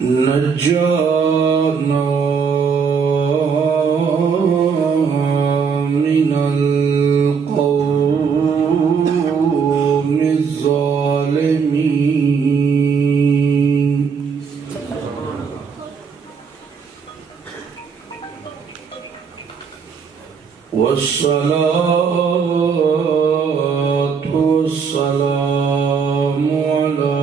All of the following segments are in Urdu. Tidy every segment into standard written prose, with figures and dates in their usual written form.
نجانا من القوم الظالمين والصلاة والسلام على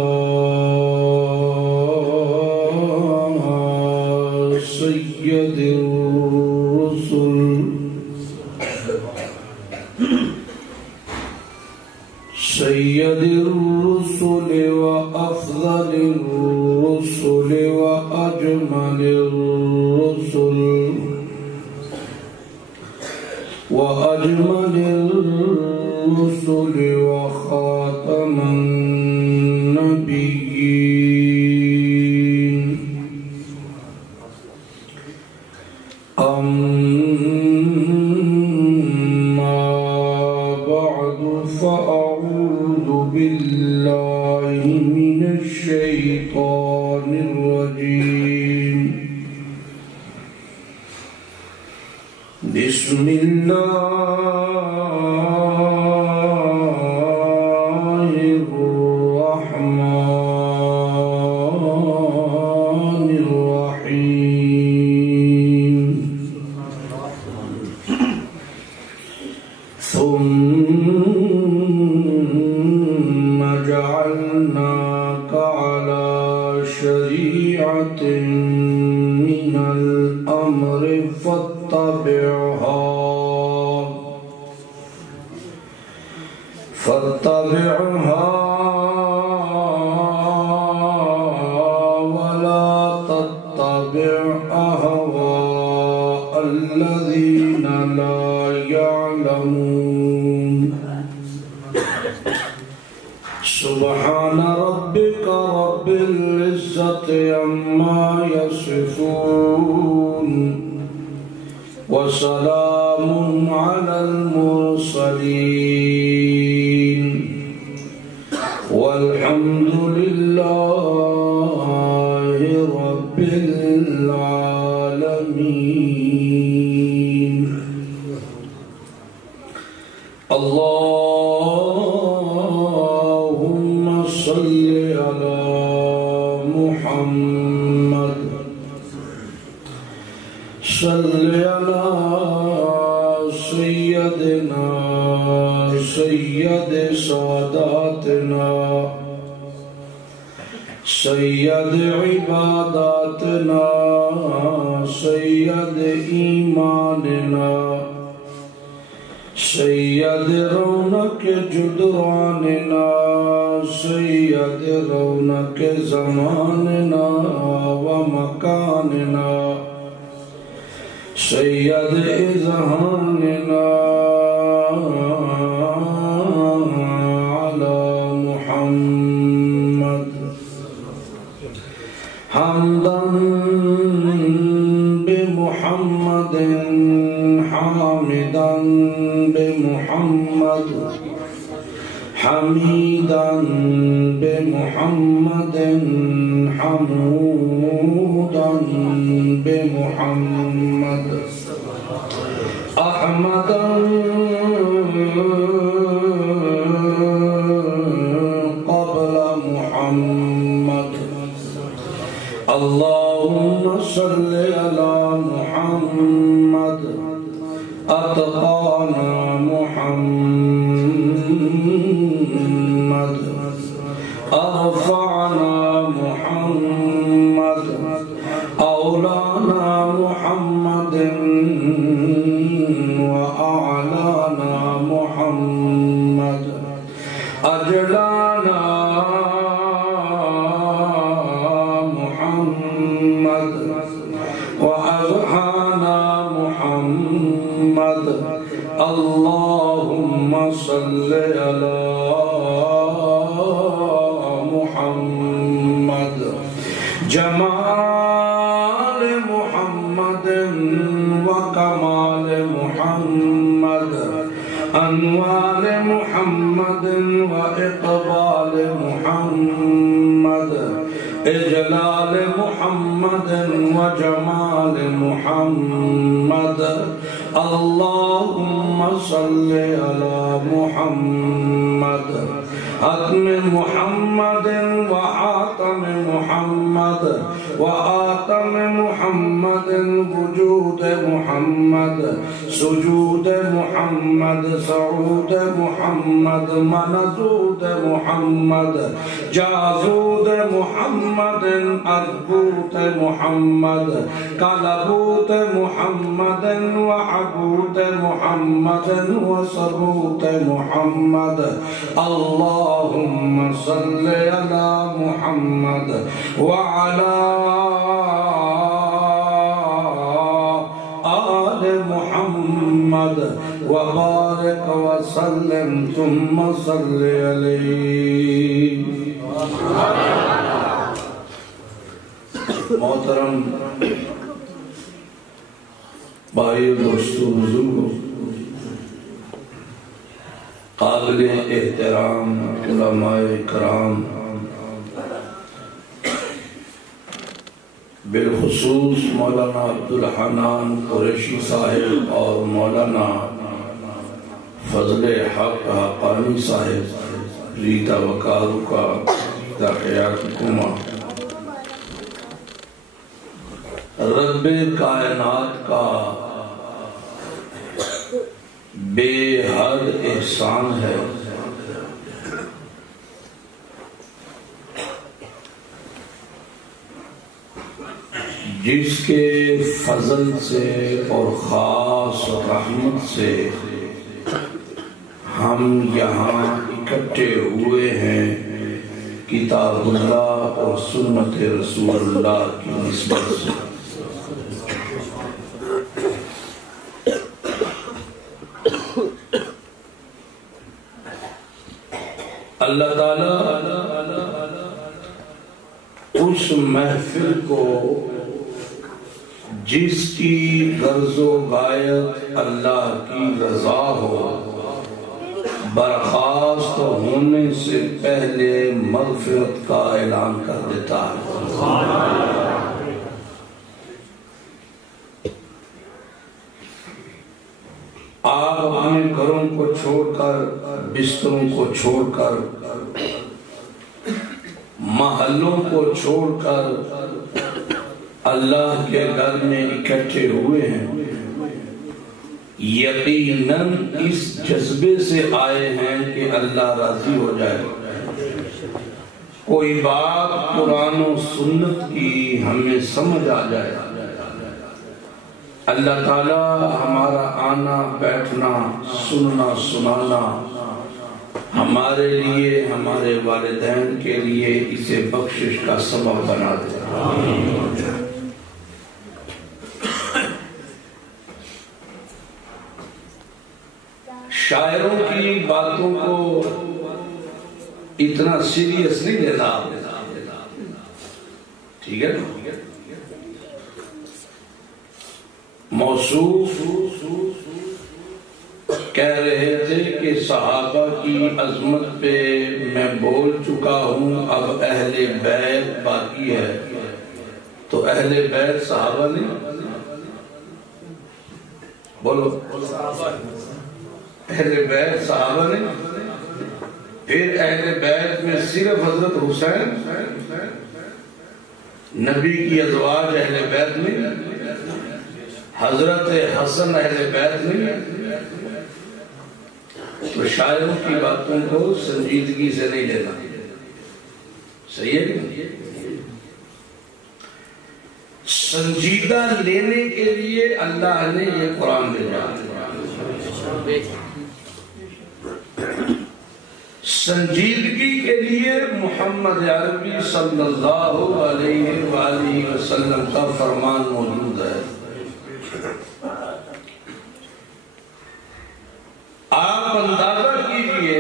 سيد الرسل وأفضل الرسل وأجمل الرسل وخاتم النبيين أما بعد فأعوذ بالله من الشيطان الرجيم بسم الله الرحمن الرحيم ثم جعلناك على شريعة من الأمر فاتبعها ولا تتبع أهواء الذين لا يعلمون سبحان ربك رب العزة عما يصفون وسلام على المرسلين والحمد لله رب العالمين اللهم صل على محمد صل على سيدنا سيد ساداتنا سيد عباداتنا سيد إيماننا سيد رونق جدراننا سيد رونق زماننا ومكاننا سيد إذهاننا على محمد حمدا بمحمد حامدا بمحمد حميدا بمحمد حمودا بمحمد أحمدا قبل محمد اللهم صل على محمد أتقانا محمد أرفعنا محمد أولانا محمد وأعلانا محمد أجلانا محمد وأضحانا محمد اللهم صل على محمد جمال محمد وكمال محمد أنوار محمد وإقبال محمد إجلال محمد وجمال محمد اللهم صل على محمد ختم محمد وآتم محمد وآتم محمد وجود محمد سجود محمد صعود محمد منزود محمد جازود محمد أثبوت محمد كلبوت محمد وعبود محمد وصبوت محمد اللهم صل على محمد وعلى آل محمد وبارك وسلم ثم صل عليه. محترم بھائی دوستو بزرگوں، قابل احترام علماء کرام، بالخصوص مولانا عبدالحنان قریشی صاحب اور مولانا فضل حق حقانی صاحب، ریتا وقارو کا تحیاتکما، رب کائنات کا بے حد احسان ہے جس کے فضل سے اور خاص رحمت سے ہم یہاں اکٹھے ہوئے ہیں کتاب اللہ اور سنت رسول اللہ کی نسبت سے. اللہ تعالیٰ اس محفل کو جس کی غرض و غایت اللہ کی رضا ہو برخاست ہونے سے پہلے مغفرت کا اعلان کر دیتا ہے. آپ اپنے گھروں کو چھوڑ کر، بستروں کو چھوڑ کر، محلوں کو چھوڑ کر اللہ کے گھر میں اکٹھے ہوئے ہیں. یقیناً اس جذبے سے آئے ہیں کہ اللہ راضی ہو جائے. کوئی بات قرآن و سنت کی ہمیں سمجھ آ جائے. اللہ تعالیٰ ہمارا آنا بیٹھنا سننا سنانا ہمارے لیے ہمارے والدین کے لیے اسے بخشش کا سبب بنا دے. شاعروں کی باتوں کو اتنا سیریس نہیں لینا، ٹھیک ہے. موصوف کہہ رہے تھے کہ صحابہ کی عظمت پہ میں بول چکا ہوں، اب اہل بیت باقی ہے. تو اہل بیت صحابہ نہیں، بولو اہل بیت صحابہ نہیں. پھر اہل بیت میں صرف حضرت حسین نبی کی ازواج اہل بیت نہیں، حضرت حسن اہل بیت نہیں. تو شاعروں کی باتوں کو سنجیدگی سے نہیں لینا، صحیح ہے. سنجیدہ لینے کے لیے اللہ نے یہ قرآن بھیجا. سنجیدگی کے لیے محمد عربی صلی اللہ علیہ وآلہ وسلم کا فرمان موجود ہے. آپ اندازہ کیجئے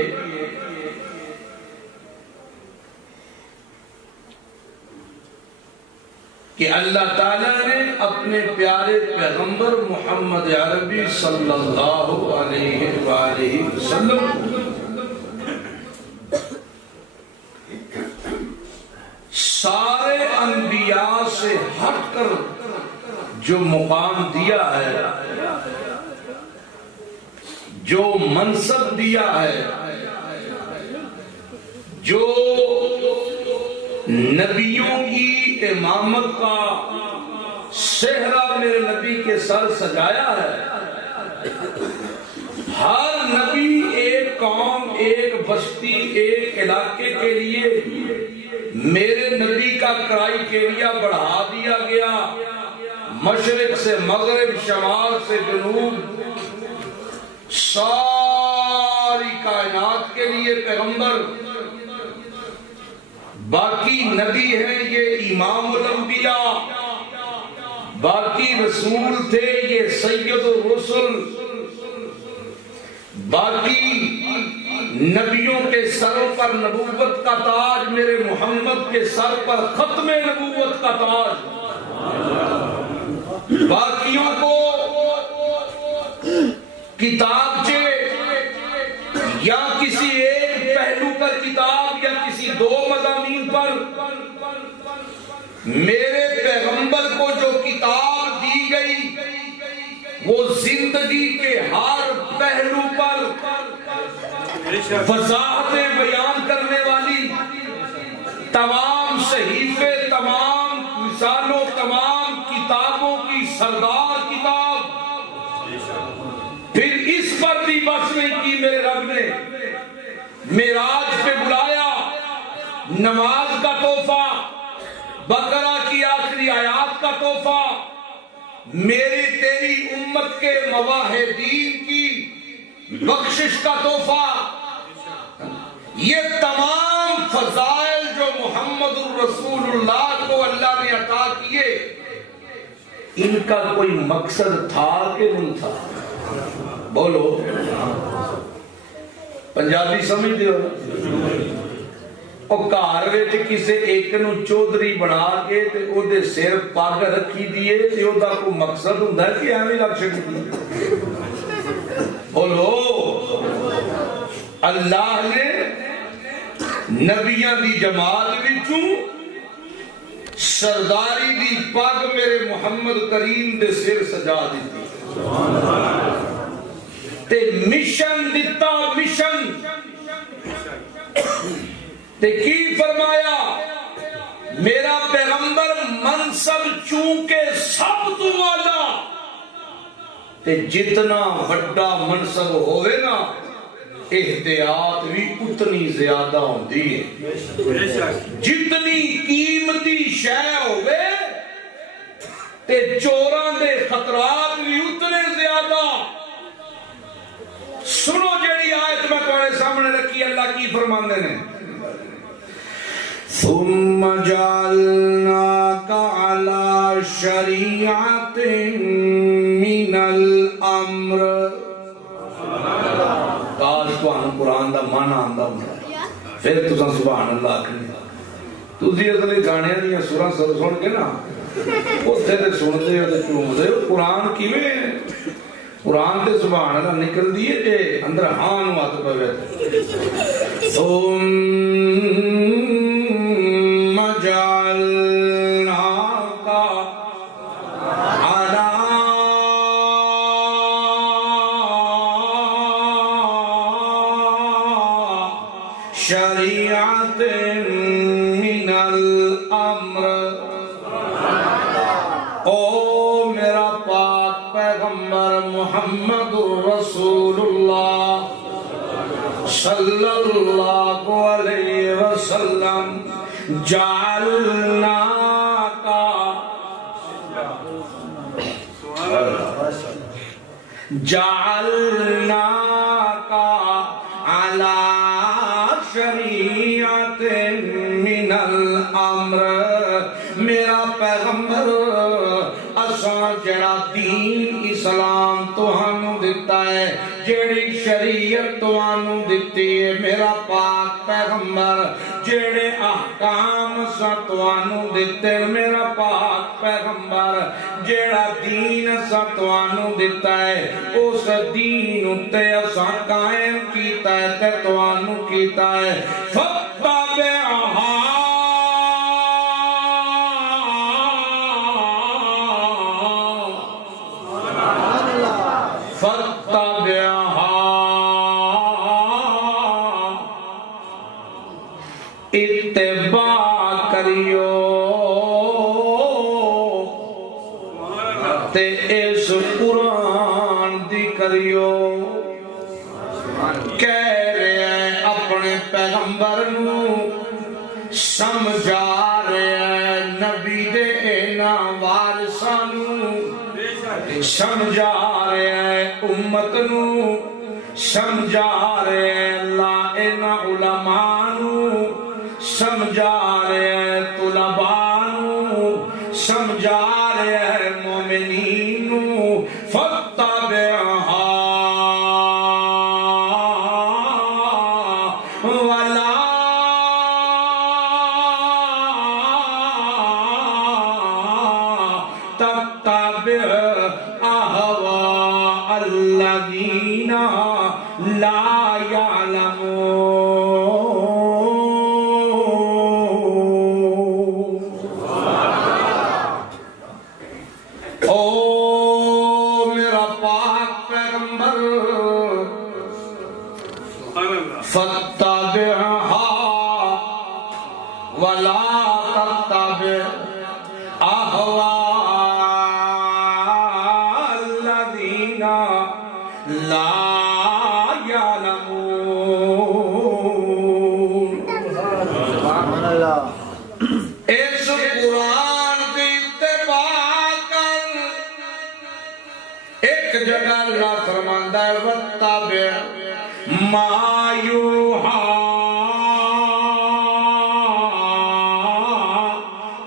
کہ اللہ تعالیٰ نے اپنے پیارے پیغمبر محمد عربی صلی اللہ علیہ وآلہ وسلم سارے انبیاء معیار سے ہٹ کر جو مقام دیا ہے، جو منصب دیا ہے، جو نبیوں کی امامت کا صحرا میرے نبی کے سر سجایا ہے، ہر نبی ایک قوم، ایک بستی، ایک علاقے کے لیے میرے نبی کا کرائیٹیریا بڑھا دیا گیا، مشرق سے مغرب، شمال سے جنوب، ساری کائنات کے لیے پیغمبر، باقی نبی ہیں یہ امام الانبیاء، باقی رسول تھے یہ سید الرسل، باقی نبیوں کے سروں پر نبوت کا تاج، میرے محمد کے سر پر ختم نبوت کا تاج، باقیوں کو کتابچے یا کسی ایک پہلو پر کتاب یا کسی دو مضامین پر، میرے پیغمبر کو جو کتاب دی گئی وہ زندگی کے ہر پہلو پر وضاحتیں بیان کرنے والی، تمام صحیفے، تمام مثالوں، تمام کتابوں کی سردار کتاب۔ پھر اس پر بھی بس نہیں کی میرے رب نے، معراج پہ بلایا، نماز کا تحفہ، بقرہ کی آخری آیات کا تحفہ، میری تیری امت کے مواحدین کی بخشش کا تحفہ، یہ تمام فضائل جو محمد الرسول اللہ کو اللہ نے عطا کیے، ان کا کوئی مقصد تھا کہ نہیں تھا؟ بولو، پنجابی سمجھتے ہو؟ اور گھر وچ کسے ایک نو چودھری بنا کے تے او دے سر پگ رکھی دیے تے او دا کوئی مقصد ہوندا ہے کہ ایویں رکھ چھڈی؟ بولو، اللہ نے نبیاں دی جماعت وچوں سرداری دی پگ میرے محمد کریم دے سر سجا دیتی تے مشن دیتا، مشن تے کی فرمایا، میرا پیغمبر منصب چونکہ سب تو والا تے جتنا بڑا منصب ہوئے نا احتیاط بھی اتنی زیادہ ہوندی ہے، جتنی قیمتی شے ہوئے تے چوراں دے خطرات بھی اتنے زیادہ۔ سنو جیڑی آیت میں تمہارے سامنے رکھی، اللہ کی فرماندے نے، ثم جعلناك على شريعة من الأمر۔ کاش تمہیں قرآن دا معنی آندا ہوندا پھر تساں سبحان اللہ آکھنا۔ تسی اصل گانے دیا سراں سن کے نا اوتھے تے سنتے ہو تے چومدے ہو، قرآن کیویں؟ قرآن تے سبحان اللہ نکل دیے جے اندر ہاں نو ہاتھ پوے۔ شریعت من الامر، او میرا پاک پیغمبر محمد الرسول اللہ صلی اللہ علیہ وسلم، جعلنا کا علی شریعت من الامر، میرا پیغمبر اساں جڑا دین اسلام تہانوں دتا ہے، جڑی شریعت تہانوں دتی ہے، میرا پاک پیغمبر جڑے احکام سا تہانوں دتے، میرا پاک پیغمبر جڑا دین سا تہانوں دتا ہے، اس دین اتے اساں قائم کیتا ہے تے تہانوں کیتا ہے۔ فَاتَّبِعْهَا تے اس قرآن دی کریو کہہ رہے ہیں اپنے پیغمبر نو سمجھا رہے ہیں نبی دے اینا وارثاں نو سمجھا رہے ہیں امت نو سمجھا رہے ہیں اللہ اینا علماء نو سمجھا رہے ہیں طلباء نو سمجھا رہے ہیں مومنین نو فاتبعھا ولا تتبع اہواء الذین لا يعلمون فاتبعها ولا تتبع أهواء الذين لا يعلمون سبحان اللہ اس قرآن کی اتباع کر ایک جگہ اللہ فرماتا ہے واتبع ما یوحی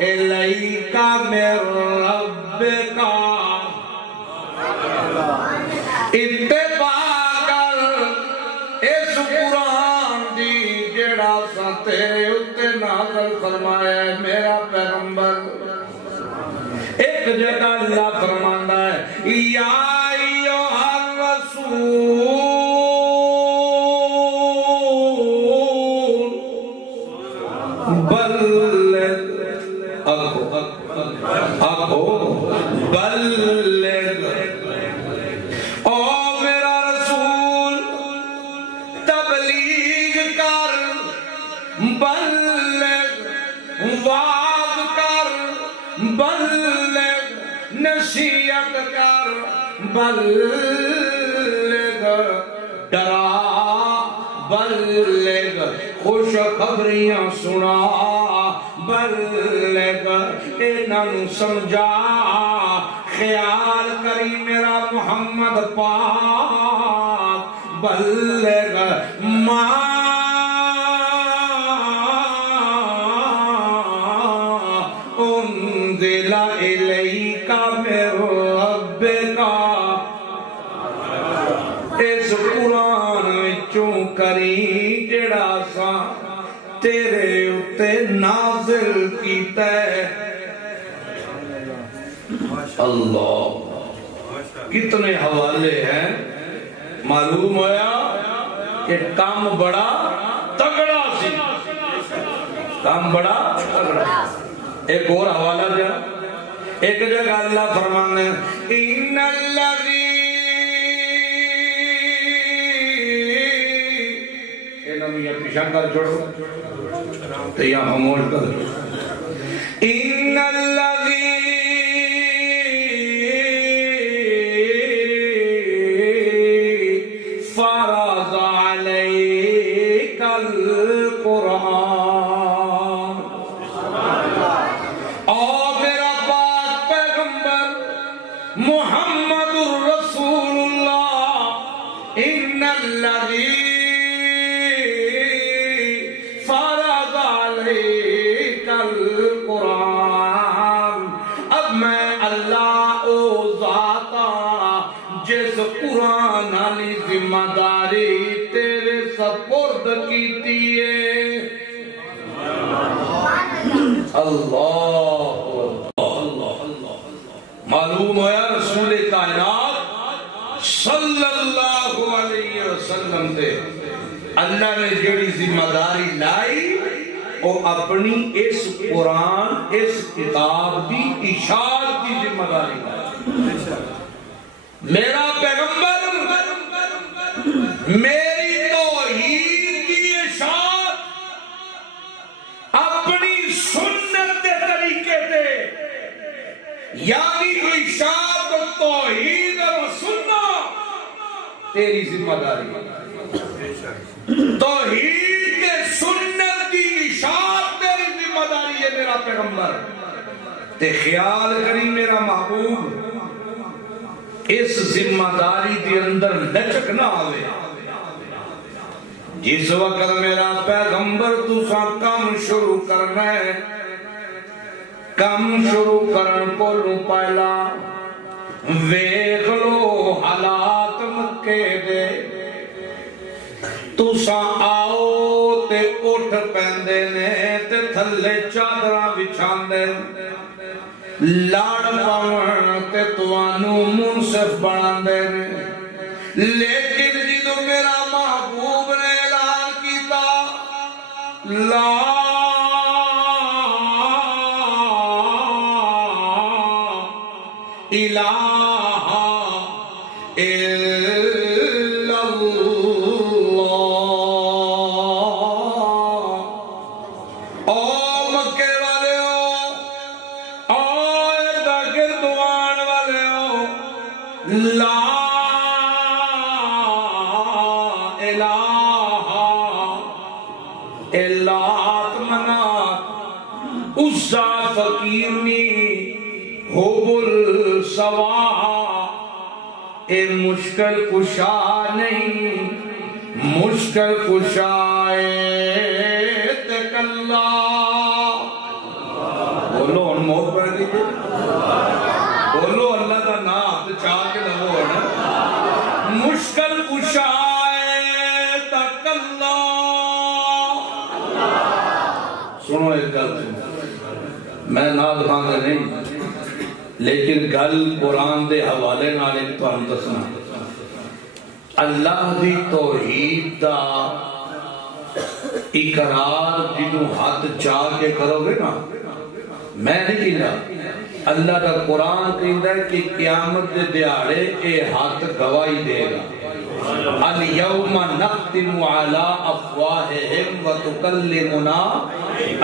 الیک من ربک اتباع کر اس قرآن دی جڑا سا تیرے اتے نازل فرمایا ہے میرا پیغمبر ایک جگہ اللہ فرماتا ہے یا ایھا الرسول بلغ او میرا رسول تبلیغ کر بلغ واز کر بلغ نصیحت کر بلغ ڈرا بلغ خوش خبریاں سنا بلغ انہوں سمجھا خیال کری میرا محمد پاک بلغ ما انزل الیک من ربک اس قرآن وچوں کری جڑا سا تیرے اتے نازل کیتا ہے اللہ کتنے حوالے ہیں معلوم ہویا کہ کام بڑا تگڑا سی کام بڑا تگڑا ایک اور حوالہ دیا ایک جگہ اللہ فرمانے ان الذی یہ پیشہ کر چھوڑو تو یا خاموش کر ان الذی فرض علیک القرآن اور میرا پاک پیغمبر محمد الرسول اللہ ان الذی القرآن اب میں اللہ او ذاتا جس قرآن علی ذمہ داری تیرے سپرد کیتی ہے اللہ معلوم ہویا رسول کائنات صلی اللہ علیہ وسلم دے اللہ نے جڑی ذمہ داری لائی وہ اپنی اس قرآن اس کتاب دی اشاعت دی ذمہ داری لائی میرا پیغمبر میری توحید کی اشاعت اپنی سنت کے طریقے دے یعنی اشاعت و توحید و سنت تیری ذمہ داری توحید کے سنت کی اشاعت تیری ذمہ داری ہے میرا پیغمبر تے خیال کری میرا محبوب اس ذمہ داری دی اندر لچک نہ آوے جس وقت میرا پیغمبر تسا کام شروع کرنا ہے کم شروع کرن کو لوں پہلا ویکھ لو حالات مکے دے تسا آؤ تے اٹھ پیندے نے تے تھلے چادراں بچھاندے لاڑ پاون تے توانوں منصف بناندے نے لیکن جدو میرا محبوب نے اعلان کیتا لا الہ الا اللہ او مکے والے ہو او ادھا گردوان والے ہو لا الہ الا منات عزا فقیرنی حبل سوا اے مشکل کشا نہیں مشکل کشائے تکلا بولو ان موت پڑھ لیجئے بولو اللہ کا نام چاہ کے لگو نا مشکل کشائے تکلا سنو ایک گل میں ناد خاندے نہیں لیکن گل قرآن دے حوالے نالے تو ہم دسنا اللہ دی توحید دا اقرار جنہوں ہاتھ چاہ کے کرو گے نا میں نہیں کہنا اللہ کا قرآن کہتا ہے کہ قیامت دے دیاڑے اے ہاتھ گواہی دے گا اليوم نختم على افواہہم وتکلمنا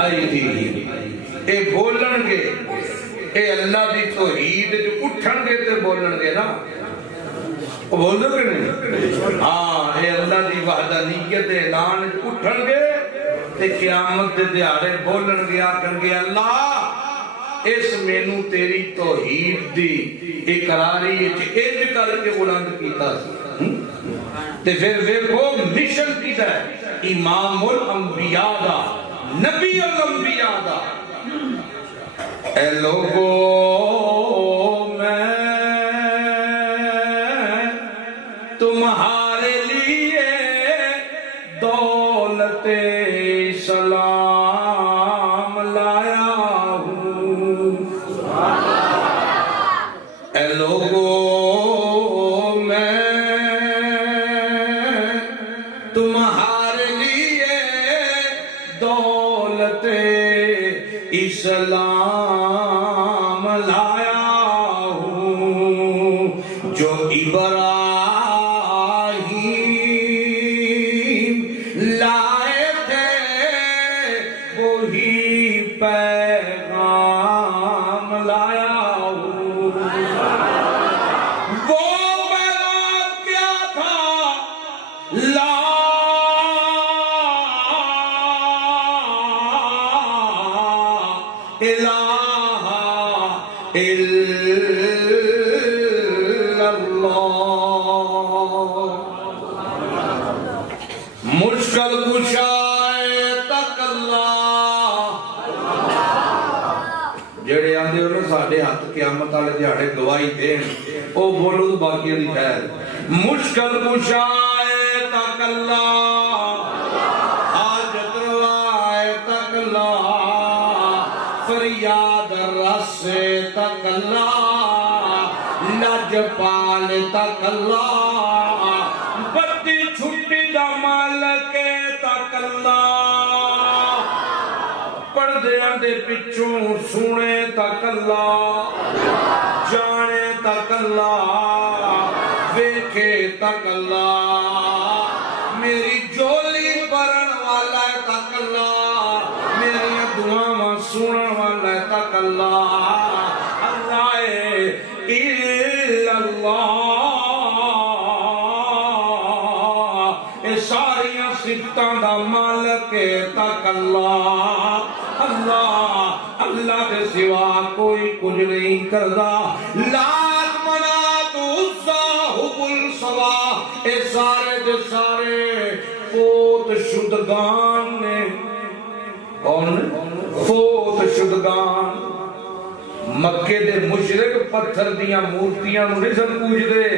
ایدیہم اے بولن گے اے اللہ دی توحید جو اٹھن گے تے بولن گے نا وہ بول دو کہ نہیں ہاں اے اللہ دی وحدانیت اعلان اٹھن گے تے قیامت دے دیارے بولن گے آکن گے اللہ اس مینو تیری توحید دی اقراری اج کر کے بلند کیتا سی تے پھر ویکھو مشن کیتا ہے امام الانبیاء دا نبی الانبیاء دا اے لوگو میں تمہارے لیے دولت اسلام لایا ہوں اے لوگو میں تمہارے لیے دولت اسلام لایا ہوں جو ابراہیم لائے تھے وہی پیغام لایا ہوں وہ پیغام کیا تھا لا الہ الا اللہ مشکل کشائے تک اللہ جڑے آندے ہو نا ساڈے ہاتھ قیامت والے دیہاڑے گواہی دین او بولو تو باقی دی خیر مشکل کشائے تک اللہ حاجت روائے تک اللہ فریاد رس تک اللہ لج پال تک اللہ بدی چھٹی دا مالک تک اللہ پردے دے پچھوں سونے تک اللہ جانے تک اللہ ویکھے تک اللہ میری جولی برن والا تک اللہ میری دعاواں سنن والا تک اللہ اللہ الا اللہ، اے ساریاں صفتاں دا مالک تک اللہ، اللہ اللہ کے سوا کوئی کچھ نہیں کردا۔ لات منات عزا حبل سوا، اے سارے دے سارے فوت شدگان نے، کون فوت شدگان۔ مکے دے مشرک پتھر دیاں مورتیاں نو نہیں سن پوجدے،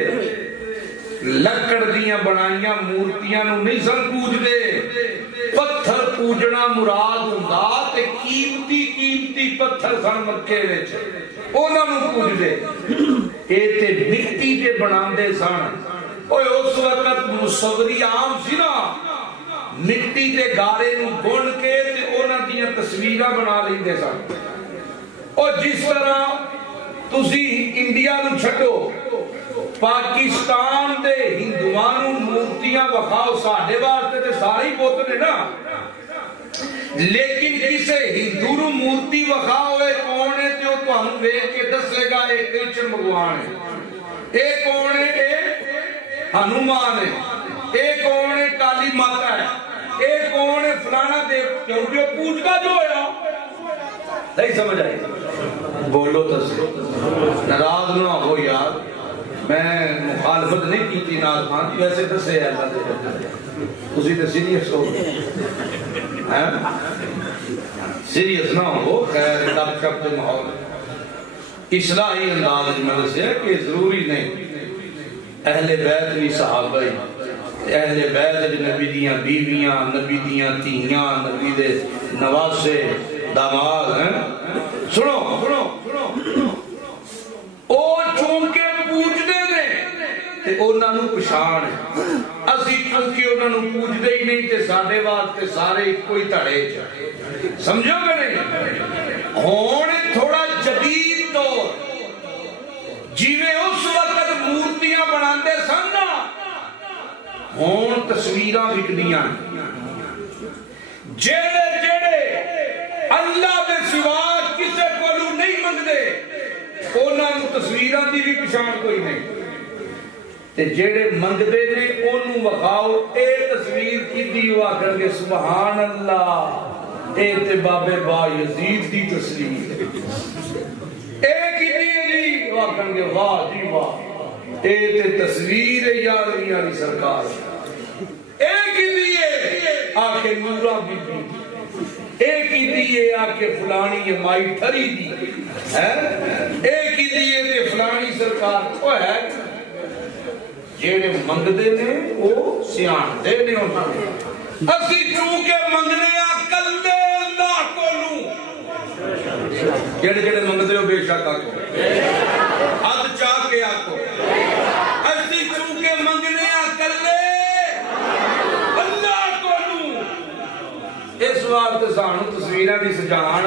لکڑ دیاں بنائیاں مورتیاں نو نہیں سن پوجدے، پتھر پوجنا مراد ہوندا تے قیمتی قیمتی پتھر سن مکے وچ، انہاں نو پوجدے۔ اے تے مٹی دے بناندے سن۔ اوے اس وقت مصوری عام سی نا، مٹی دے گارے نو گن کے تے انہاں دیاں تصویراں بنا لیندے سن۔ اور جس طرح تسی انڈیا نو چھڈو، پاکستان دے ہندوؤں نو مورتیاں وکھاؤ، ساڈے واسطے تے سارے بت نے نا، لیکن کسے ہندو نو مورتی وکھاؤ اے کون ہے تے او تانوں ویکھ کے دسے گا اے کرشن بھگوان ہے، اے کون ہے اے ہنومان ہے، اے کون ہے کالی ماتا ہے، اے کون ہے فلانا دیو، کیونکہ وہ پوجتا جو ہے۔ نہیں سمجھ آئی؟ بولو تصویر ناراض نہ ہو یار، میں مخالفت نہیں کی تھی ناز خان کی، ویسے دسے ہے اللہ دے اسی تے سیریس ہو سیریس نہ ہو، خیر ڈب شب دے ماحول اصلاحی انداز میں سے ہے کہ ضروری نہیں اہل بیت بھی صحابہ ہی، اہل بیت نبی دیاں بیویاں، نبی دیاں تیاں، نبی دے نواسے داماد ہیں۔ سنو سنو او چونکہ پوجدے نے تے انہاں نو پہچان ہے، اسی چونکہ انہاں نو پوجدے ہی نہیں تے ساڈے واسطے سارے کوئی تھڑے چ، سمجھو گے نہیں؟ ہن تھوڑا جدید دور، جویں اس وقت مورتیاں بناندے سن نا، ہن تصویراں وکدیاں، جڑے جڑے اللہ دے سوا کسے کولوں نہیں منگدے انہاں نوں تصویراں دی بھی پہچان کوئی نہیں، تے جڑے منگدے نے اونوں وکھاؤ اے تصویر کیدی ہوا کر کے سبحان اللہ، اے تے بابے با یزید دی تصویر، اے کیدی جی ہوا کر کے واہ جی واہ، اے تے تصویر یارویں والی سرکار، اے کیدی ہے آکے نورا بی بی، ایک ہی دیئے آکے فلانی یہ مائی ٹھری دی، ایک ہی دیئے دے فلانی سرکار کو ہے، جیڑے مندے نے وہ سیان دے نے ہوتا ہے۔ اسی چونکہ مندنے کلے اللہ کو لوں، جیڑے جیڑے مندے ہو بے شک آکو، حد چاہ کے آکو، اسی چونکہ مندنے کلے اس وقت سانو تصویراں دی سجان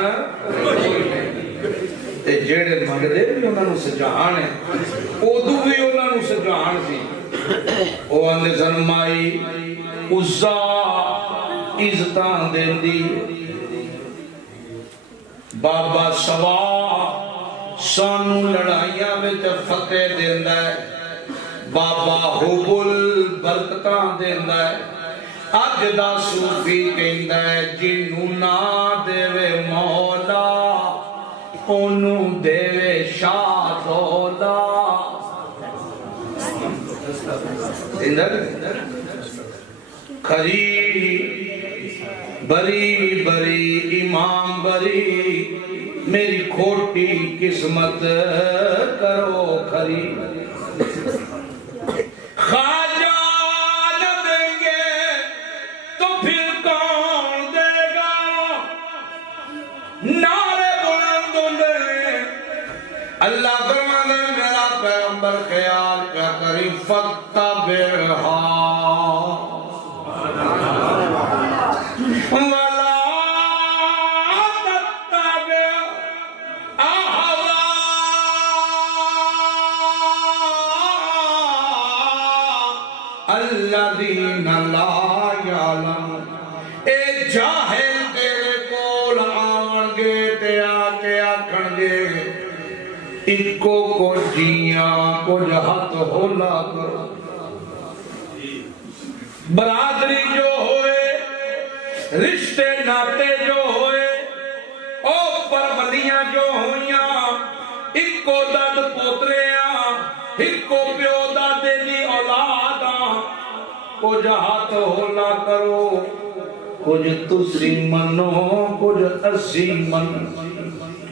تے جڑے منگدے بھی انہاں نوں سجان ہے، اودوں بھی انہاں نوں سجان سی۔ او اندے سن مائی عزا عزتاں دیندی، بابا سوا سانو لڑائیاں وچ فتح دیندا ہے، بابا حبل برکتاں دیندا ہے۔ اج دا صوفی کہندا ہے جنوں نہ دیوے مولا اونوں دیوے شاہ دولا، کھری بری بری امام بری، میری کھوٹی قسمت کرو کھری، خواجہ نہ دیں گے تو پھر کون دے گا، نعرے بلند ہوندے اللہ فرماتا ہے میرا پیغمبر خیال کیا کری فاتبعھا ولا تتبع اہواء الذین لا یعلمون، اے جاہل تیرے کول آون گے تے آ کے آکھن گے اکو کو جیاں کچھ ہاتھ ہولا کرو برادری جو ہوئے رشتے ناتے جو ہوئے او پربلیاں جو ہویاں اکو دد پوتریاں اکو پیو دادے دی اولاداں کچھ ہاتھ ہولا کرو کچھ تسی منو کچھ اسی من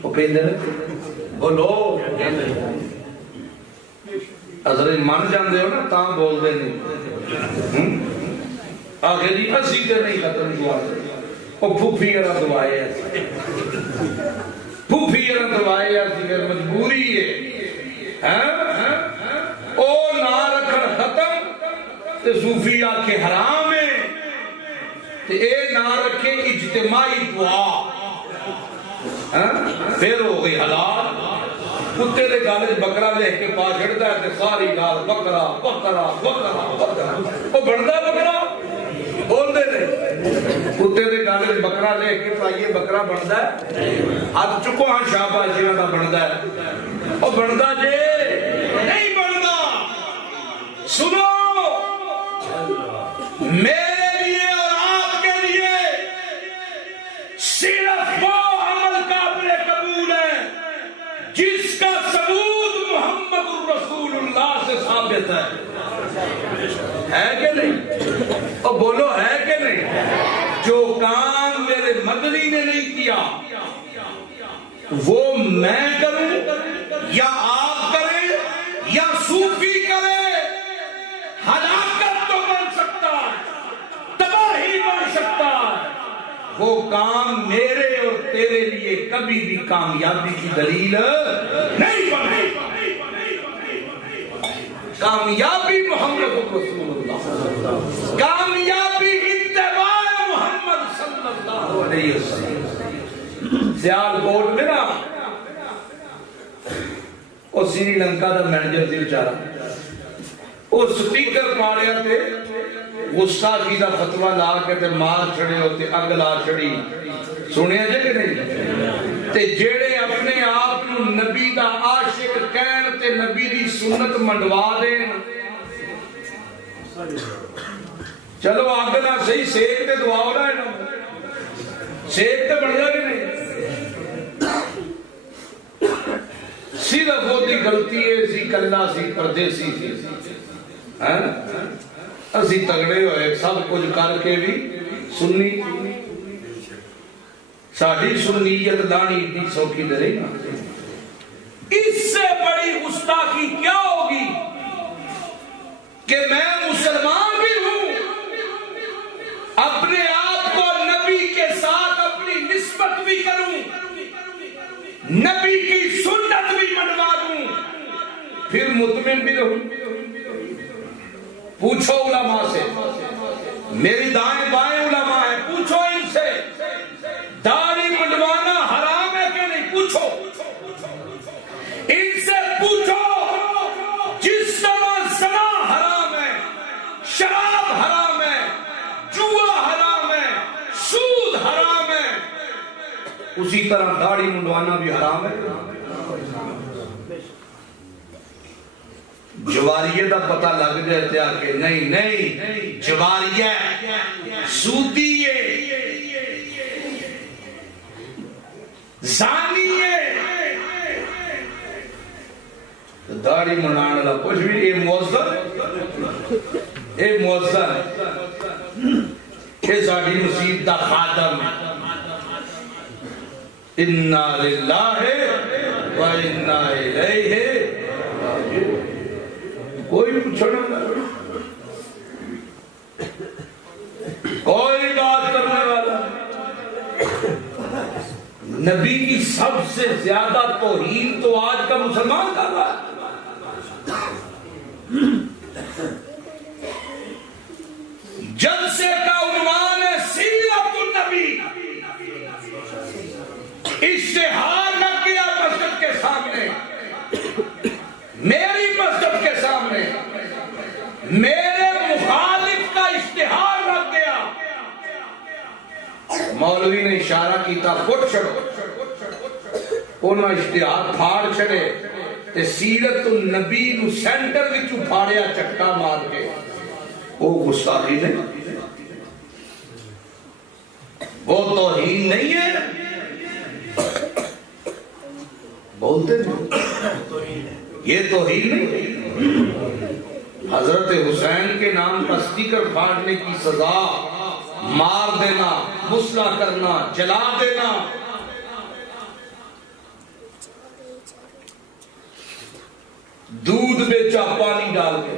وہ کہندے بولو حضرت من جاندے ہو نا تاں بول دے نہیں آگے جی اسی تے نہیں ختم دعا وہ پھوپھی ارہ دعائے ایسی پھوپھی ارہ دعائے ایسی پھر مجبوری ہے او نہ رکھن ختم تے صوفی آکے حرام ہے تے اے نہ رکھے اجتماعی دعا پھر ہو گئی حلال کتے دے گالے بکرا لے کے پا چھڑتا ہے تے ساری گال بکرا بکرا بکرا بکرا وہ بڑھدا بکرا بول دے دے کتے دے گالے بکرا لے کے پائیے بکرا بڑھدا ہے ہاتھ چکو ہاں شاباش جینا دا بڑھدا ہے وہ بڑھدا جے نہیں بڑھدا سنو میرے لیے اور آپ کے لیے صرف وہ عمل قابل قبول ہے جس کا ثبوت محمد رسول اللہ سے ثابت ہے کہ نہیں؟ اور بولو ہے کہ نہیں؟ جو کام میرے مدنی نے نہیں کیا وہ میں کروں یا آپ کریں یا صوفی کرے ہلاکت تو بن سکتا ہے تباہی بن سکتا ہے وہ کام میرے اور تیرے لیے کبھی بھی کامیابی کی دلیل نہیں بنے کامیابی محمد رسول اللہ کامیابی اتباع محمد صلی اللہ علیہ وسلم سیال کوٹ میں نا وہ سری لنکا دا مینیجر تھی بیچارہ وہ سپیکر پاڑیا تے گستاخی دا فتوہ لا کے تے مار چھڑے ہوتے اگ لا چھڑی سنیا جائے کہ نہیں تے جیڑے اپنے آپ نو نبی دا عاشق کہن تے نبی دی سنت منڈوا دین چلو اگ نہ صحیح سیک تے دعا ہو رہا ہے نا سیک تے بڑھ جائے کہ نہیں صرف وہ دی غلطی ہے سی کلہ سی پردیسی سی اسی تگڑے ہوئے سب کچھ کر کے بھی سنی ساڑھی سنیت لانی اتنی سوکی درے نا اس سے بڑی گستاخی کیا ہوگی کہ میں مسلمان بھی ہوں اپنے آپ کو نبی کے ساتھ اپنی نسبت بھی کروں نبی کی سنت بھی منوا دوں پھر مطمئن بھی رہوں پوچھو علماء سے میری دائیں بائیں علماء ہیں پوچھو ان سے داڑھی منڈوانا حرام ہے کہ نہیں پوچھو ان سے پوچھو جس طرح زنا حرام ہے شراب حرام ہے جوا حرام ہے سود حرام ہے اسی طرح داڑھی منڈوانا بھی حرام ہے جواریے دا پتہ لگ جاتے ہیں کہ نہیں نہیں جواریے سودیے زانیے داڑھی منانا لگا کچھ بھی اے موزن اے ساڑھی مسیح دا خادم اِنَّا لِلَّهِ وَإِنَّا إِلَيْهِ کوئی پوچھنا نہ کوئی بات کرنے والا نبی کی سب سے زیادہ توہین تو آج کا مسلمان کر رہا ہے جلسے کا عنوان ہے سیرت النبی اشتہار لگ گیا مسجد کے سامنے میری مسجد کے سامنے میرے مخالف کا اشتہار لگ گیا مولوی نے اشارہ کیتا فٹ چھڑو انہاں اشتہار پھاڑ چھڑے سیرت النبی نو سینٹر وچ اٹھاڑیا چٹکا مار کے، وہ گستاخی نہیں، وہ توہین نہیں ہے، بولتے نہیں، یہ توہین نہیں۔ حضرت حسین کے نام پر سٹیکر پھاڑنے کی سزا مار دینا، مسلح کرنا، جلا دینا، دودھ بیچا پانی ڈال کے،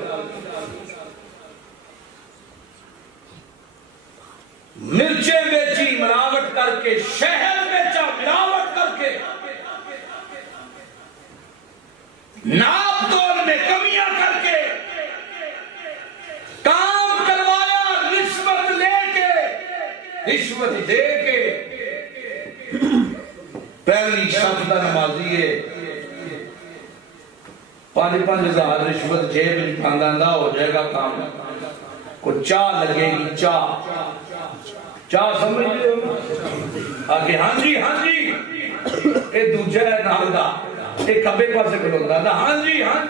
مرچیں بیچی ملاوٹ کر کے، شہد بیچا ملاوٹ کر کے، ناپ تول میں کمیاں کر کے، کام کروایا رشوت لے کے، رشوت دے کے، پہلی صف دا نمازی ہے، 5,000 رشوت جیب میں پھاندا ہو جائے گا کام، کو چاہ لگے گی، چاہ سمجھتے ہو آگے، ہاں جی ہاں جی، اے دوجہ ہے نال دا، اے کبے پاس سے کھلوتا دا، ہاں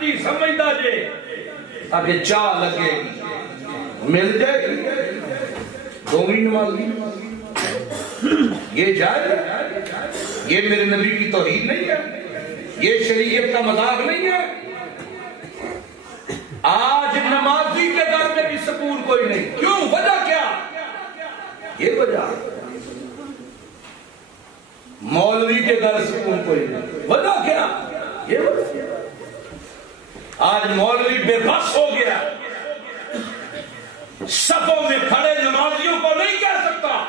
جی سمجھتا جے، آگے چاہ لگے گی، مل جائے گی، دومی نمازی، یہ جائے، یہ میرے نبی کی توہین نہیں ہے، یہ شریعت کا مذاق نہیں ہے۔ آج نمازی کے گھر میں بھی سکون کوئی نہیں، کیوں؟ وجہ کیا؟ یہ وجہ، مولوی کے گھر سکون کوئی نہیں، وجہ کیا؟ یہ وجہ، آج مولوی بے بس ہو گیا، صفوں میں کھڑے نمازیوں کو نہیں کہہ سکتا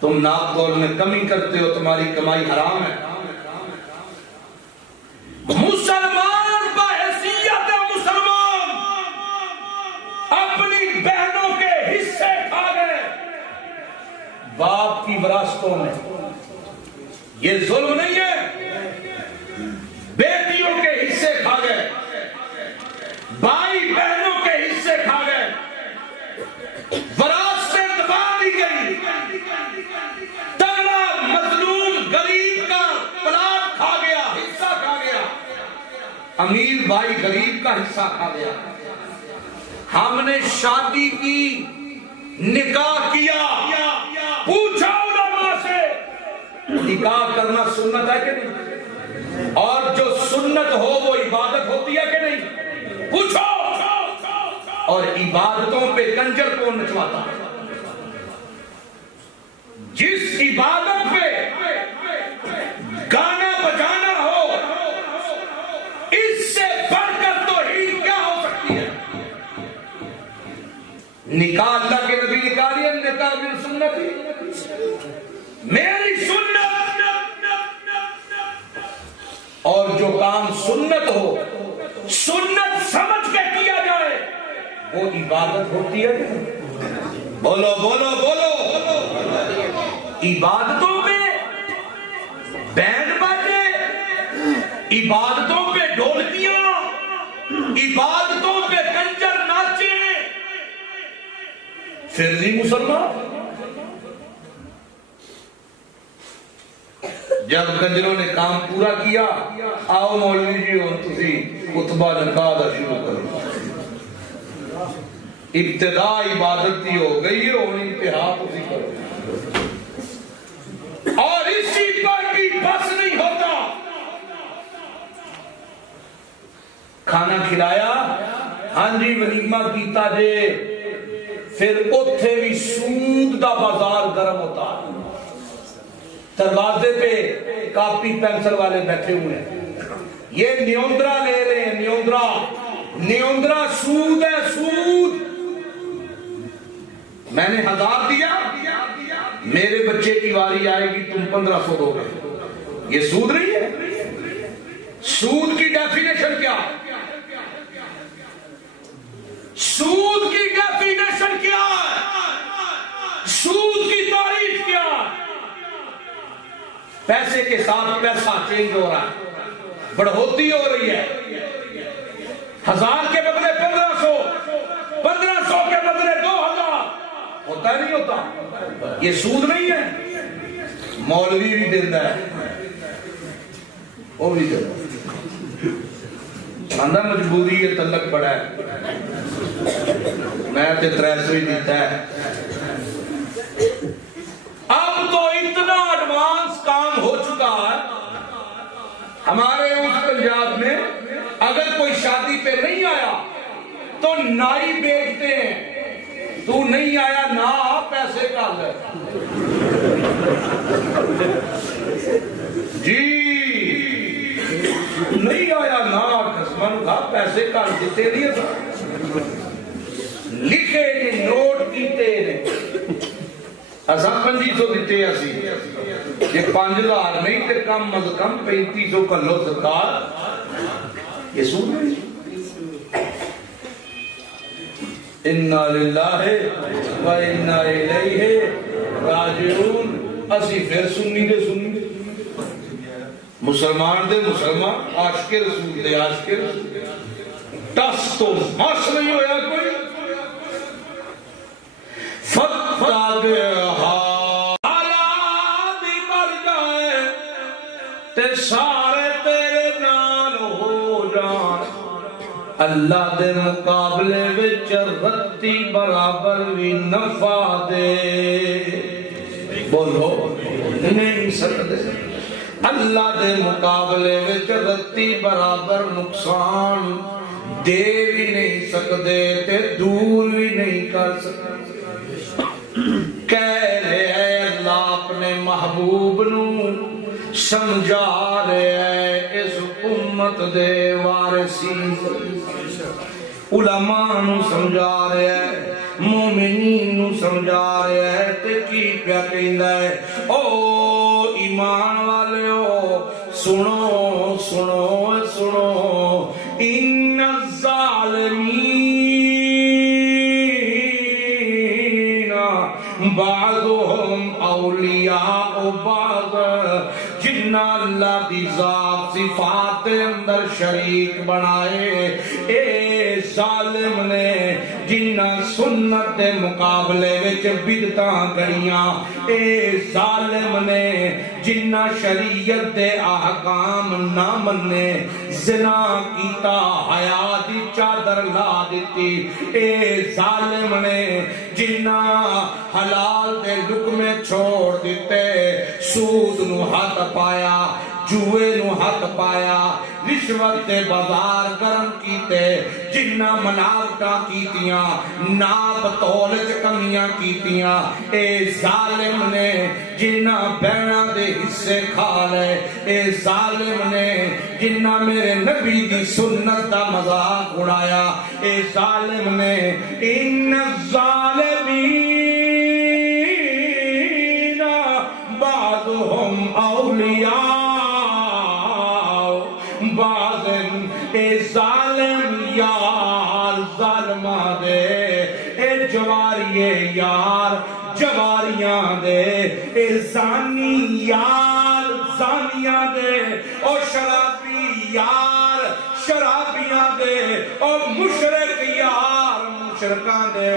تم ناپ تول میں کمی کرتے ہو، تمہاری کمائی حرام ہے۔ مسلمان بحیثیت مسلمان اپنی بہنوں کے حصے کھا گئے باپ کی وراثتوں میں، یہ ظلم نہیں ہے؟ بیٹیوں کے حصے کھا گئے، بھائی بہنوں کے حصے کھا گئے، وراثتیں دبا دی گئی، تگڑا مظلوم غریب کا پلاٹ کھا گیا، حصہ کھا گیا، امیر بھائی غریب کا حصہ کھا گیا۔ ہم نے شادی کی، نکاح کیا، پوچھا علماء سے نکاح کرنا سنت ہے کہ نہیں؟ اور جو سنت ہو وہ عبادت ہوتی ہے کہ نہیں؟ پوچھو۔ اور عبادتوں پہ کنجر کون نچواتا؟ جس عبادت پہ گانا بجانا ہو، اس سے بڑھ کر توحید کیا ہو سکتی ہے؟ نکاح اللہ کے نبی نکاح لیا، نکاح میری سنت ہی، میری سنت، اور جو کام سنت ہو، سنت سمجھ کے کیا جائے، وہ عبادت ہوتی ہے۔ بولو بولو بولو، عبادتوں پہ بینڈ باجے، عبادتوں پہ ڈھولکیاں، عبادتوں پہ کنجر ناچے، پھر نہیں مسلمان۔ جب کنجروں نے کام پورا کیا، آؤ مولوی جی اور تسی خطبہ نکاح دا شروع کرو، ابتدا عبادت کی ہو گئی ہے اور انتہا تسی کرو، اور اسی پر بھی بس نہیں ہوتا۔ کھانا کھلایا، ہاں جی ولیمہ کیتا جے، پھر اتھے بھی سود دا بازار گرم ہوتا ہے، دروازے پہ کاپی پینسل والے بیٹھے ہوئے ہیں، یہ نیوندرا لے رہے ہیں، نیوندرا سود ہے، سود۔ میں نے 1000 دیا، میرے بچے کی واری آئے گی تم 1500 دو گے، یہ سود نہیں ہے؟ سود کی ڈیفینیشن کیا؟ سود کی ڈیفینیشن کیا ہے؟ سود کی تعریف کیا ہے؟ پیسے کے ساتھ پیسہ چینج ہو رہا ہے، بڑھوتی ہو رہی ہے، 1000 کے بدلے 1500، 1500 کے بدلے 2000، ہوتا نہیں ہوتا؟ یہ سود نہیں ہے؟ مولوی بھی دیتا ہے، وہ بھی دے آندہ مجبوری ہے تلک بڑا ہے میں تے 300 ہی دیتا ہے اب تو اتنا ایڈوانس کام ہو چکا ہے ہمارے اس پنجاب میں اگر کوئی شادی پہ نہیں آیا تو نائی بیچتے ہیں تو نہیں آیا نہ پیسے کا لے جی نہیں آیا نہ قسمن کا پیسے کا دیتے نہیں لکھے نے نوٹ کیتے نے ایسا 2500 دیتے اسی یہ 5000 نہیں تے کم از کم 3500 کا لو سرکار یہ سود نہیں اِنَّا لِلَّهِ وَإِنَّا إِلَيْهِ راجعون اسی پھر سنی دے مسلمان دے مسلمان عاشق رسول دے عاشق رسول ٹس تو مس نہیں ہویا کوئی فتح سارے تیرے نال ہو جان اللہ دے مقابلے وچ رتی برابر بھی نفع دے بولو نہیں سکتے اللہ دے مقابلے وچ رتی برابر نقصان دے بھی نہیں سکتے تے دور بھی نہیں کر سکتے کہہ رہے ہیں اللہ اپنے محبوب نو سمجھا رہے ہیں اس امت دے وارثین علماء نو سمجھا رہے ہیں مومنین نو سمجھا رہے ہیں تے کی پیا کہندا ہے او ایمان والےو سنو سنو سنو ان الظالمین بعضهم اولیاء بعض جنہ اللہ دی ذات صفات اندر شریک بنائے اے ظالم نے جنہ سنت دے مقابلے وچ بدعتاں کریاں اے ظالم نے جنہ شریعت دے احکام نہ مننے زنا کیتا حیا دی چادر لا دیتی اے ظالم نے جنہ حلال دے لقمے چھوڑ دیتے سود نو ہاتھ پایا جوئے نو ہاتھ پایا رشوت دے بازار گرم کیتے جنہ مناوٹاں کیتیاں ناپ تولچ کمیاں کیتیاں اے ظالم نے جنہ بہنہ دے حصے کھا لے اے ظالم نے جنہ میرے نبی دی سنت دا مذاق اڑایا اے ظالم نے ان الظالمین بعضهم اولیاء بعضن اے ظالم یار ظالمہ دے اے جواریے یار جواریاں دے اے زانی یار زانیاں دے او شرابی یار شرابیاں دے او مشرک یار مشرکاں دے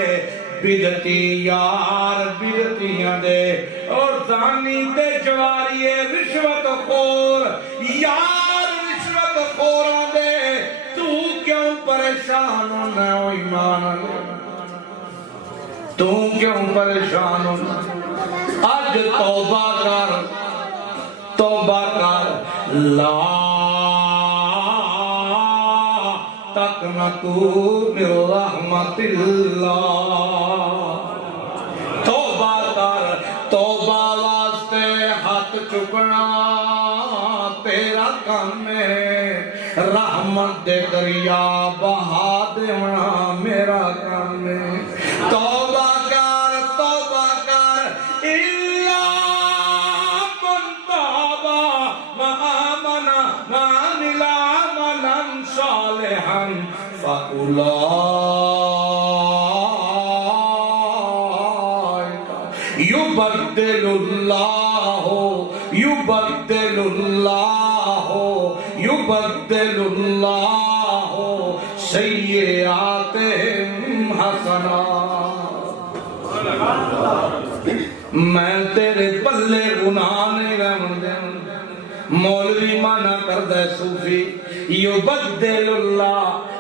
بدعتی یار بدعتیاں دے اور زانی تے جواریے رشوت خور یار رشوت خوراں دے تو کیوں پریشان ہونا او ایمان تو کیوں پریشان ہونا آج توبہ کر لا تقنطو من رحمت اللہ توبہ کر توبہ واسطے ہاتھ چکنا تیرا کام ہے رحمت دے دریا بہا دینا میرا کام ہے توبہ کر الا من تاب وآمن وعمل عملا صالحا فأولئک يبدل اللہ سیئاتہم حسنات میں تیرے پلے گناہ نہیں رہن دیں مولوی مانا کر پڑھتا ہے صوفی یبدل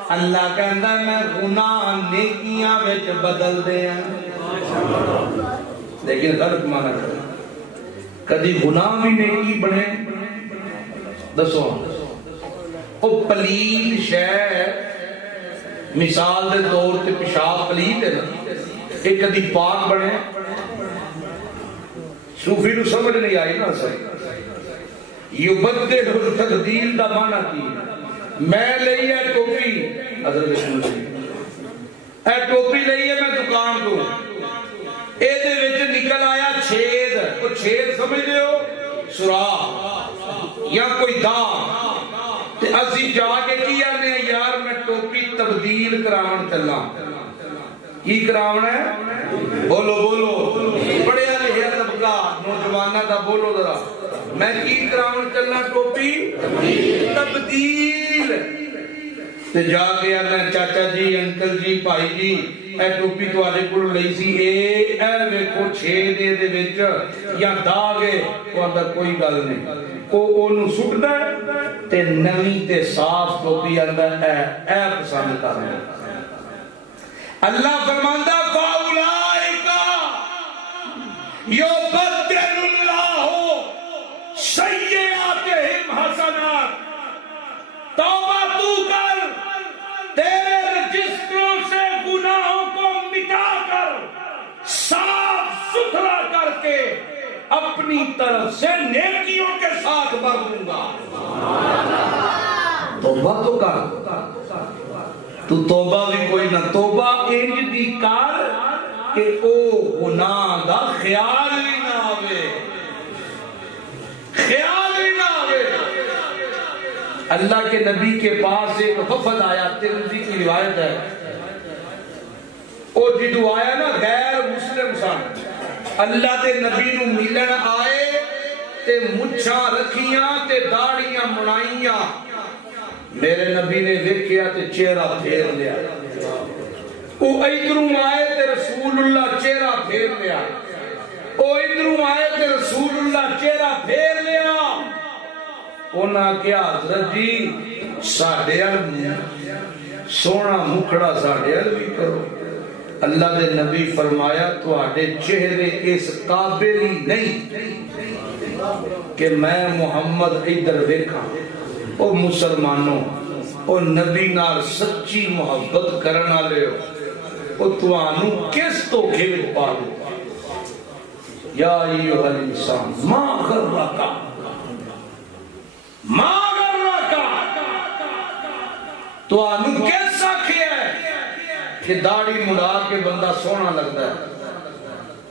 اللہ کہندا میں گناہ نیکیاں وچ بدل دیاں لیکن غلط مانا کرے کدی گناہ بھی نیکی بنے دسو او پلید شے مثال دے طور تے پیشاب پلید ہے نا ایک کدی پاک بنے صوفی نو سمجھ نہیں آئی نا صحیح یبدل تبدیل دا معنی کی میں لئی ہے ٹوپی حضرت سنتی اے ٹوپی لئی ہے میں دکان تو اے دے وچ نکل آیا چھید وہ چھید سمجھ دے ہو سوراخ یا کوئی داغ تے اسی جا کے کیا نے یار میں ٹوپی تبدیل کراون چلا کی کراون ہے بولو بولو پڑھیا لکھیا طبقہ نوجواناں دا بولو ذرا میں کی کراون چلا ٹوپی تبدیل تے جا کے آنا چاچا جی انکل جی بھائی جی اے ٹوپی تو آجے کل لئی سی اے ویکھو چھے دے دے وچ یا داغے وہ اندر کوئی گل نہیں وہ انہوں سٹ دے تے نوی تے صاف ٹوپی اندر اے پسند کرنا اللہ فرماندہ فاولائکا یبدل اللہ سیئاتہم حسنات توبہ تو کر تیرے رجسٹروں سے گناہوں کو مٹا کر صاف ستھرا کر کے اپنی طرف سے نیکیوں کے ساتھ بھر دوں گا توبہ تو کر تو توبہ بھی کوئی نہ توبہ انج دی کر کہ او گناہ دا خیال بھی نہ آوے خیال بھی نہ آوے اللہ کے نبی کے پاس ایک وفد آیا ترمذی کی روایت ہے او جدو آیا نا غیر مسلم سن اللہ کے نبی نو ملن آئے تے مچھاں رکھیاں تے داڑیاں منائیاں میرے نبی نے دیکھیا تے چہرہ پھیر لیا او ادھروں آئے تے رسول اللہ چہرہ پھیر لیا او ادھروں آئے تے رسول اللہ چہرہ پھیر لیا انہاں کیا حضرت جی ساڑھے سونا مکھڑا ساڑھے بھی کرو اللہ دے نبی فرمایا تو آڑے چہرے اس قابل ہی نہیں کہ میں محمد ادھر دیکھا او مسلمانوں او نبی نال سچی محبت کرنا لے او تو آنو کس تو کھیل پا دو یا ایوہ الانسان ما غرکا ما غرکا تو آنو کیسا کیا ہے کہ داڑھی مڑا کے بندہ سونا لگتا ہے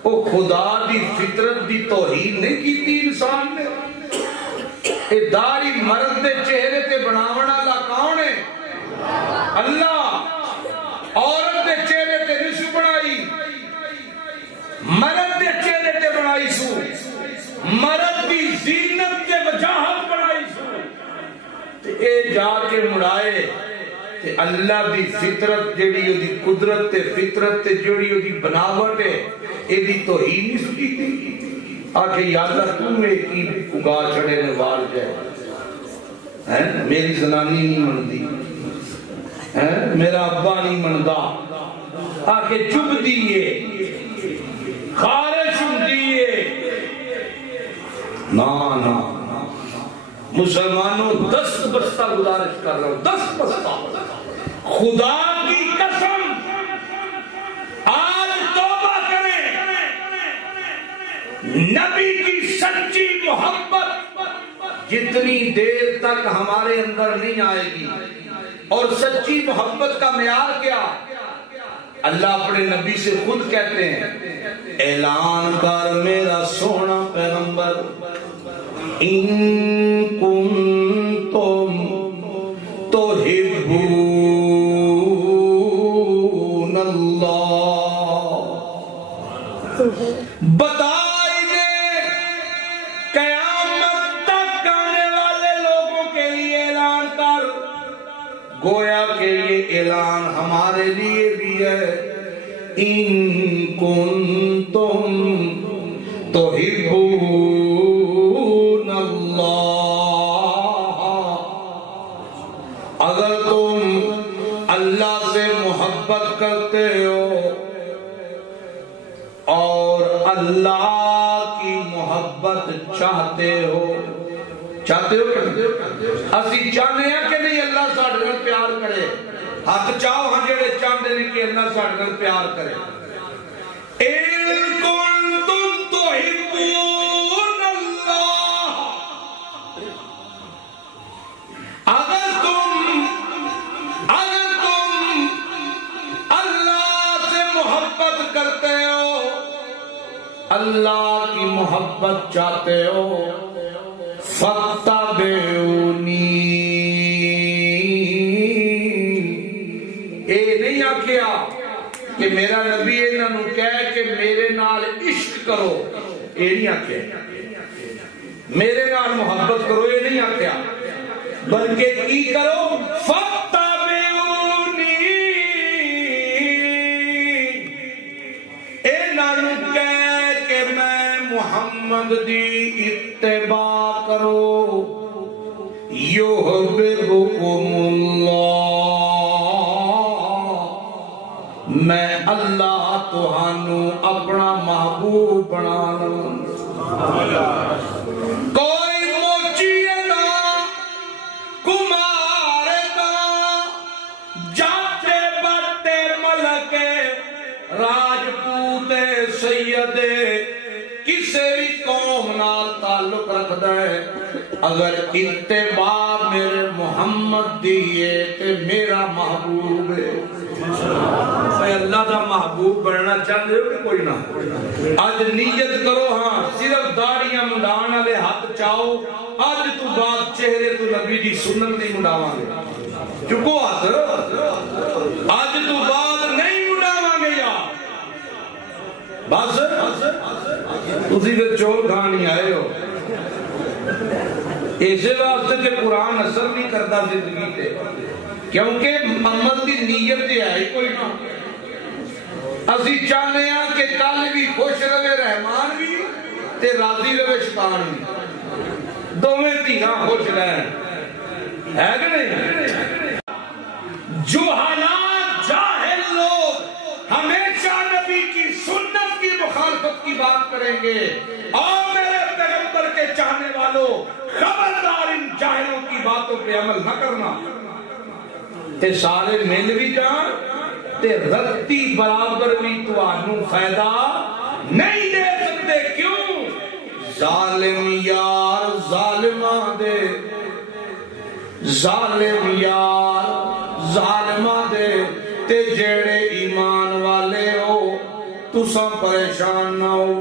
او خدا دی فطرت دی توہین نہیں کی تھی انسان نے اے داڑھی مرد دے چہرے تے بناونا اللہ کون ہے اللہ عورت دے چہرے تے نسو بنائی مرد دے چہرے تے بنائی سو مرد دی زینت تے وجاہت بنائی سو تے اے جا کے مڑائے تے اللہ دی فطرت جڑی او دی قدرت تے فطرت تے جڑی او دی بناوٹ ہے اے دی توہین نہیں سکی تھی آکے یادہ تم ایک کی اگا چڑے نے وال جائے میری زنانی نہیں مندی میرا ابا نہیں مندہ آکے چپ دیئے خارش دیئے نا نا مسلمانوں دست بستہ گزارش کر رہا ہوں دست بستہ خدا کی قسم آج توبہ کریں نبی کی سچی محبت جتنی دیر تک ہمارے اندر نہیں آئے گی اور سچی محبت کا معیار کیا اللہ اپنے نبی سے خود کہتے ہیں اعلان کر میرا سونا پیغمبر ان کنتم تحبون اللہ بتائی دے قیامت تک آنے والے لوگوں کے لیے اعلان کر گویا کہ یہ اعلان ہمارے لیے بھی ہے ان کنتم تحبون اللہ اگر تم اللہ سے محبت کرتے ہو اور اللہ کی محبت چاہتے ہو اسی چاہتے ہیں کہ نہیں اللہ ساڈے نال پیار کرے؟ ہاتھ چاہو ہاں جڑے چاہتے ہیں کہ اللہ ساڈے نال پیار کرے۔ ان کنتم تحبون اللہ، اگر تم اللہ سے محبت کرتے ہو، اللہ کی محبت چاہتے ہو، فَاتَّبِعُونِي، اے نہیں آکھیا کہ میرا نبی انہوں کہے کہ میرے نال عشق کرو، اے نہیں آکھیا میرے نال محبت کرو، اے نہیں آکھیا، بلکہ کی کرو فَاتَّبِعُونِی، انہوں کہے کہ میں محمد دی اتباع کرو، یحببکم اللہ، میں اللہ تہانوں اپنا محبوب بنا لوں۔ کوئی موچی دا کمار دا جاتے باتے ملک راجپوت سید کسے بھی قوم نال تعلق رکھ دے، اگر اتباع میرے محمد دیئے تے میرا محبوب ہے۔ اللہ دا محبوب بننا چاہتے ہو کہ کوئی نہ؟ آج نیت کرو، ہاں صرف داڑیاں منڈان والے ہاتھ چاہو، آج تو بعد چہرے تو نبی دی سنت نہیں منڈاواں گے، چکو ہاتھ، آج تو بعد نہیں منڈاواں گے یار، بس تسی تے چول کھانی آئے ہو۔ اسے واسطے کہ قرآن اثر نہیں کرتا زندگی تے، کیونکہ محمد دی نیت ہے ہی کوئی نہ۔ اسی چاہنے ہیں کہ کل بھی خوش رہے رحمان بھی تے راضی رہے شیطان بھی، دونوں تیراں خوش رہے ہے کہ نہیں؟ جو حالات جاہل لوگ ہمیشہ نبی کی سنت کی مخالفت کی بات کریں گے، اور میرے پیغمبر کے چاہنے والوں خبردار ان جاہلوں کی باتوں پہ عمل نہ کرنا، تے سارے مل بھی جان تے رتی برابر بھی تو آنو فائدہ نہیں دے سکتے۔ کیوں؟ ظالم یار ظالمہ دے، ظالم یار ظالمہ دے، تے جیڑے ایمان والے ہو تساں پریشان نہ ہو،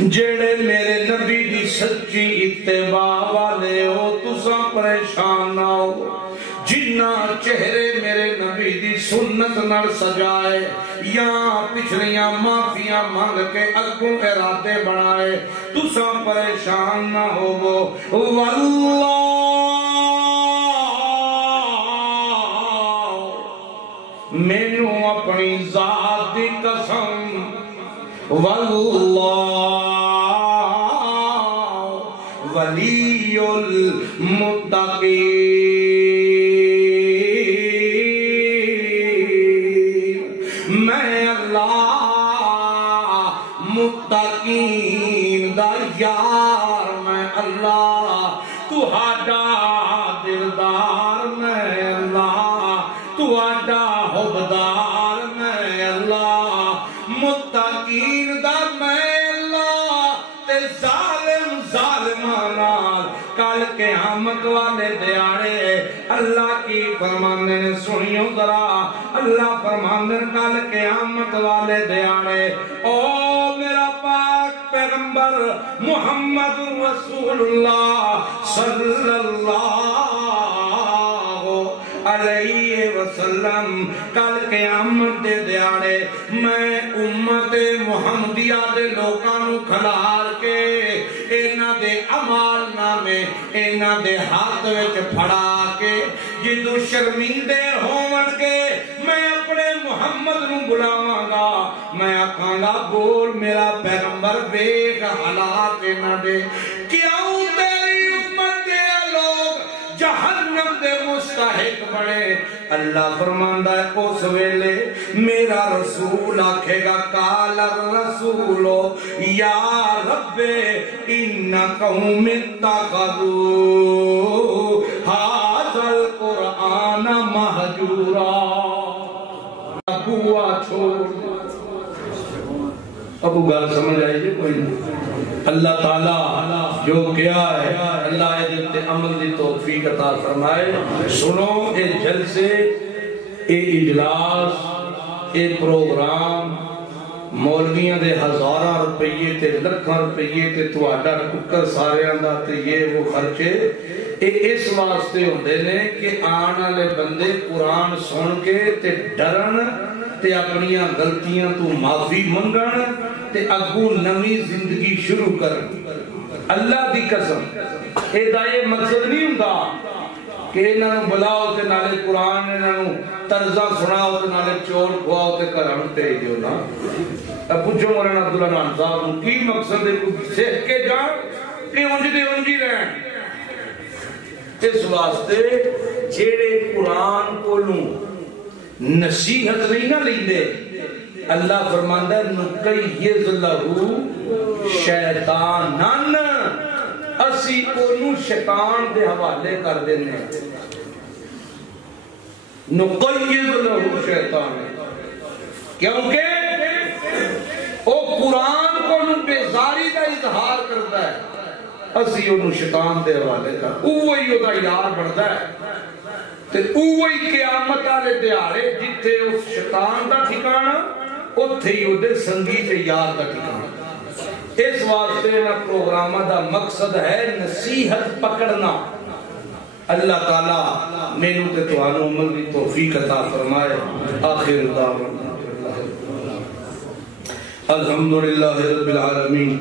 جیڑے میرے نبی دی سچی اتباع والے ہو تساں پریشان نہ ہو، جنہ چہرے میرے نبی دی سنت نال سجائے یا پچھلیاں معافیاں مانگ کے اگوں ارادے بنائے تساں پریشان نہ ہوو۔ واللہ مینوں اپنی ذات دی قسم، واللہ ولی المتقین، متقین دا یار میں اللہ، تہاڈا دلدار میں اللہ، تہاڈا حبدار میں اللہ، متقین دا میں اللہ، تے ظالم ظالمانال کل قیامت والے دیاڑے اللہ کی فرمانے نے سنیو ذرا، اللہ فرمانے کل قیامت والے دیاڑے او میرا پاک پیغمبر محمد رسول اللہ صلی اللہ علیہ وسلم کل قیامت دے دیاڑے میں امت محمدیہ دے لوکانو کھلار کے اینا دے عمال نامے اینا دے ہاتھ وچ پھڑا کے جدو شرمیندے ہون گے میں اپنے محمد نو بلاواں گا، میں آکھاں گا بول میرا پیغمبر ویکھ حالات نہ دے، کیوں تیری امت دے لوگ جہاں جہنم دے مستحق بنے. اللہ فرماندا ہے اس ویلے میرا رسول آکھے گا قال الرسول یا رب ان قوم اتخذوا هذا القرآن مہجورا. ابوا چھوڑ ابو گل سمجھ آئی جی کوئی نہیں. اللہ تعالیٰ جو کیا ہے اللہ ادھر عمل دی توفیق عطا فرمائے. سنو اے جلسے اے اجلاس اے پروگرام مولویاں دے ہزاراں روپیے تے لکھاں روپیے تے تہاڈا ٹکر ساریاں دا تے یہ وہ خرچے اے اس واسطے ہوندے نے کہ آن والے بندے قرآن سن کے تے ڈرن تے اپنیاں غلطیاں تو معافی منگن تے اگوں نمی زندگی شروع کرن. اللہ دی قسم اے دا یہ مقصد نہیں ہوندا کہ انہاں نوں بلاؤ تے نالے قرآن انہاں نوں طرزاں سناؤ تے نالے چور کھواؤ تے گھراں بھیج دیو نا. پوچھو مولانا عبدالرحمان صاحب نوں کی مقصد ہے کوئی سیکھ کے جان کہ اونج دے اونج ہی رہن. اس واسطے جیڑے قرآن کولوں نصیحت نہیں نہ لیندے اللہ فرماندا ہے نقیض لہو شیطانن اسی اونوں شیطان دے حوالے کر دینے. نقیض لہو شیطان کیونکہ او قرآن کو بیزاری دا اظہار کرتا ہے اسی اونوں شیطان دے حوالے کر اوہی او دا یار بندا ہے تے اوہی قیامت والے دیہاڑے جتھے اس شیطان دا ٹھکانہ اوتھے ہی اودے سنگی تے یار دا ٹھکانہ. اس واسطے نہ پروگرامہ دا مقصد ہے نصیحت پکڑنا. اللہ تعالیٰ مینوں تے تہانوں عمل دی توفیق عطا فرمائے. آخر دعوانا الحمدللہ رب العالمین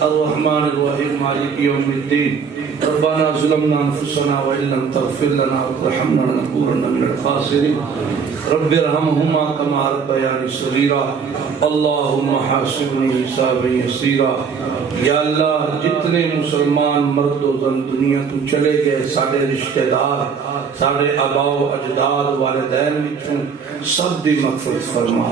الرحمن الرحیم مالک یوم الدین. ربنا ظلمنا انفسنا وان لم تغفر لنا وترحمنا لنكونن من الخاسرين. رب ارحمهما كما ربياني صغيرا. اللهم حاسبني حسابا يسيرا. یا اللہ جتنے مسلمان مرد و زن دنیا تو چلے گئے سارے رشتہ دار سارے آبا و اجداد والدین وچوں سب دی مغفرت فرما.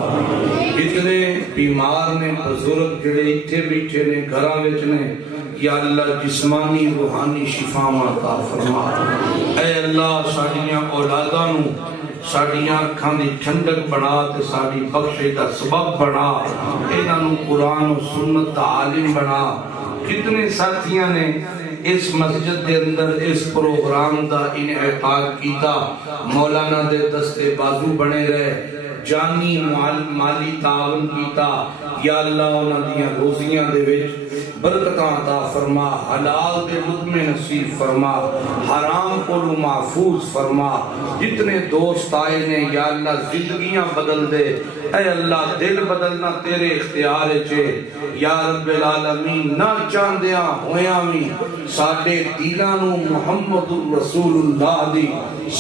جتنے بیمار نے بزرگ جڑے ایتھے بیٹھے نے گھراں وچ نے یا اللہ جسمانی روحانی شفاواں عطا فرما. اے اللہ ساڈیاں اولاداں نوں ساڈیاں اکھاں دی ٹھنڈک بنا تے ساڈی بخشش دا سبب بنا. انہاں نوں قرآن و سنت دا عالم بنا. کتنے ساتھیاں نے اس مسجد دے اندر اس پروگرام دا انعقاد کیتا مولانا دے دستے بازو بنے رہے جانی مالی تعاون کیتا. یا اللہ انہاں دیاں روزیاں دے وچ برکتاں عطا فرما. حلال دے لقمے نصیب فرما. حرام کو محفوظ فرما. جتنے دوست آئے نے یا اللہ زندگیاں بدل دے. اے اللہ دل بدلنا تیرے اختیار چے یا رب العالمین. نہ چاندیاں ہویاں بھی ساڈے دلاں نوں محمد رسول اللہ دی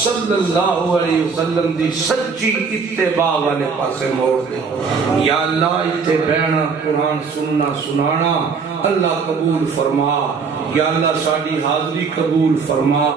صلی اللہ علیہ وسلم دی سچی اتباع والے پاسے موڑ دے. یا اللہ اتھے بہنا قرآن سننا سنانا اللہ قبول فرما. یا اللہ ساڈی حاضری قبول فرما.